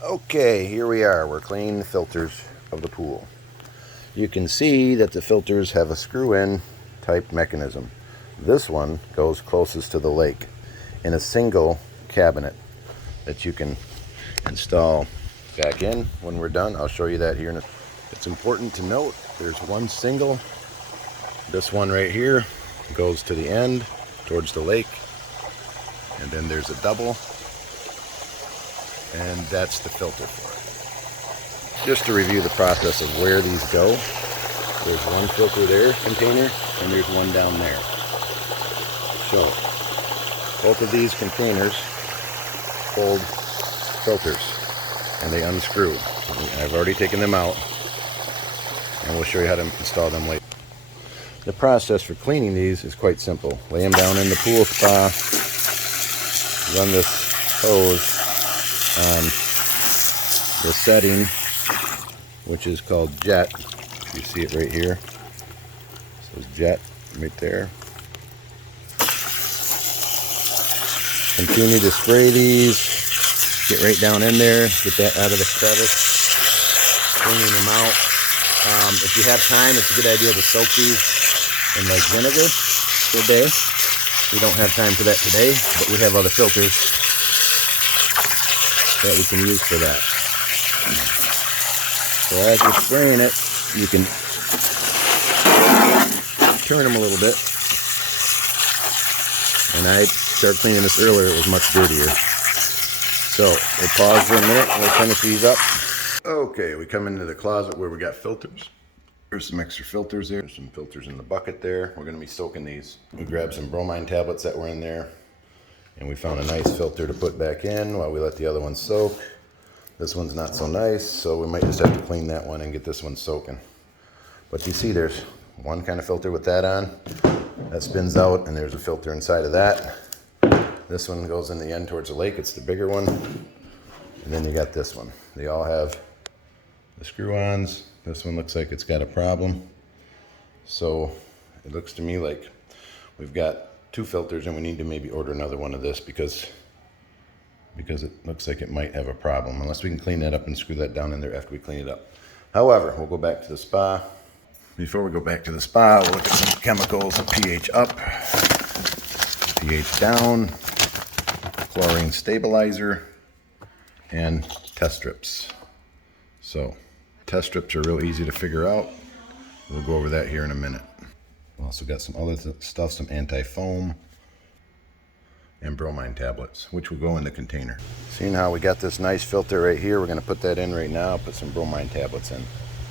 Okay, here we are. We're cleaning the filters of the pool. You can see that the filters have a screw-in type mechanism. This one goes closest to the lake in a single cabinet that you can install back in when we're done. I'll show you that here. It's important to note there's one single. This one right here goes to the end towards the lake, and then there's a double, and that's the filter for it. Just to review the process of where these go, there's one filter there, container, and there's one down there. So both of these containers hold filters, and they unscrew. I've already taken them out, and we'll show you how to install them later. The process for cleaning these is quite simple. Lay them down in the pool spa, run this hose on the setting, which is called jet. You see it right here. It says jet right there. Continue to spray these. Get right down in there. Get that out of the crevice. Cleaning them out. If you have time, it's a good idea to soak these in like vinegar for a day. We don't have time for that today, but we have other filters that we can use for that. So as you're spraying it, you can turn them a little bit. And I started cleaning this earlier, it was much dirtier. So we'll pause for a minute and we'll finish these up. Okay, we come into the closet where we got filters. There's some extra filters there. There's some filters in the bucket there. We're going to be soaking these. We grabbed some bromine tablets that were in there, and we found a nice filter to put back in while we let the other one soak. This one's not so nice, so we might just have to clean that one and get this one soaking. But you see there's one kind of filter with that on. That spins out, and there's a filter inside of that. This one goes in the end towards the lake. It's the bigger one. And then you got this one. They all have the screw-ons. This one looks like it's got a problem. So it looks to me like we've got two filters and we need to maybe order another one of this because it looks like it might have a problem, unless we can clean that up and screw that down in there after we clean it up. However, we'll go back to the spa. Before we go back to the spa, we'll look at some chemicals: pH up, pH down, chlorine stabilizer, and test strips. So test strips are real easy to figure out. We'll go over that here in a minute. We also got some other stuff, some anti-foam and bromine tablets, which will go in the container. Seeing how we got this nice filter right here, we're going to put that in right now, put some bromine tablets in.